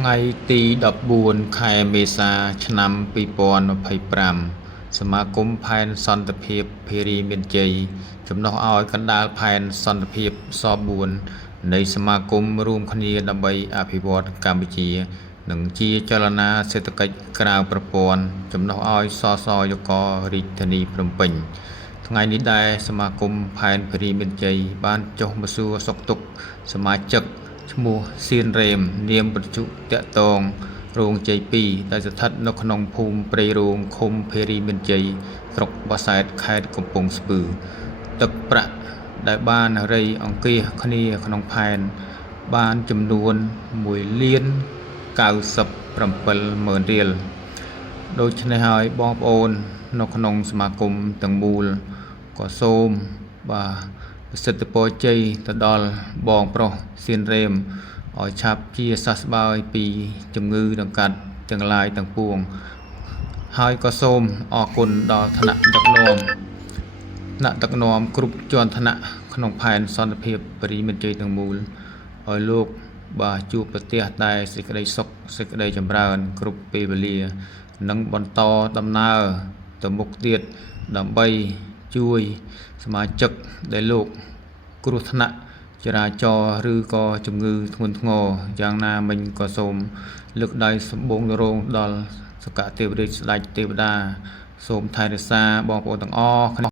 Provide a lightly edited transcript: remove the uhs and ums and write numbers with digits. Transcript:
ថ្ងៃទី14 ខែមេសាឆ្នាំ2025សមាគមផែនសន្តិភាពភេរីមានជ័យចំណុះឲ្យកណ្ដាលផែនសន្តិភាពស4នៃសមាគមរួមគ្នាដើម្បីអភិវឌ្ឍកម្ពុជានិងជាចលនាសេដ្ឋកិច្ចក្រៅប្រព័ន្ធចំណុះឲ្យសសយករាជធានីភ្នំពេញថ្ងៃនេះដែរសមាគមផែនភេរីមានជ័យបានចុះមកសួរសុខទុក្ខសមាជិកឈ្មោះសៀនរ៉េមនាមបញ្ជុតាក់តងរោងជ័យ2ដែលស្ថិតនៅក្នុងភូមិព្រៃរោងឃុំភេរីមានជ័យស្រុកបាសែតខេត្តកំពង់ស្ពឺទឹកប្រាក់ដែលបានរៃអង្គាសគ្នាក្នុងផែនបានចំនួន1,97,000,000 រៀលដូច្នេះហើយបងប្អូននៅក្នុងសមាគមទាំងមូលក៏សូមប្រសិទ្ធពរជ័យទៅដល់បងប្រុសសៀនរ៉េមឲ្យឆាប់ជាសះស្បើយពីជំងឺដង្កាត់ទាំងឡាយទាំងពួងហើយក៏សូមអរគុណដល់ថ្នាក់ដឹកនាំគ្រប់ជាន់ថ្នាក់ក្នុងផែនសន្តិភាពភេរីមានជ័យទាំងមូលឲ្យលោកជួបប្រទះតែសេចក្តីសុខសេចក្តីចម្រើនគ្រប់ពេលវេលានិងបន្តដំណើរទៅមុខទៀតដើម្បីជួយសមាជិកដែលលោកគ្រោះថ្នាក់ចរាចរណ៍ឬក៏ជំងឺធ្ងន់ធ្ងរយ៉ាងណាមិញក៏សូមលើកដៃសម្បូងរងដល់សក្កទេវរាជស្ដេចទេវតាសូមថែរក្សាបងប្អូនទាំងអស់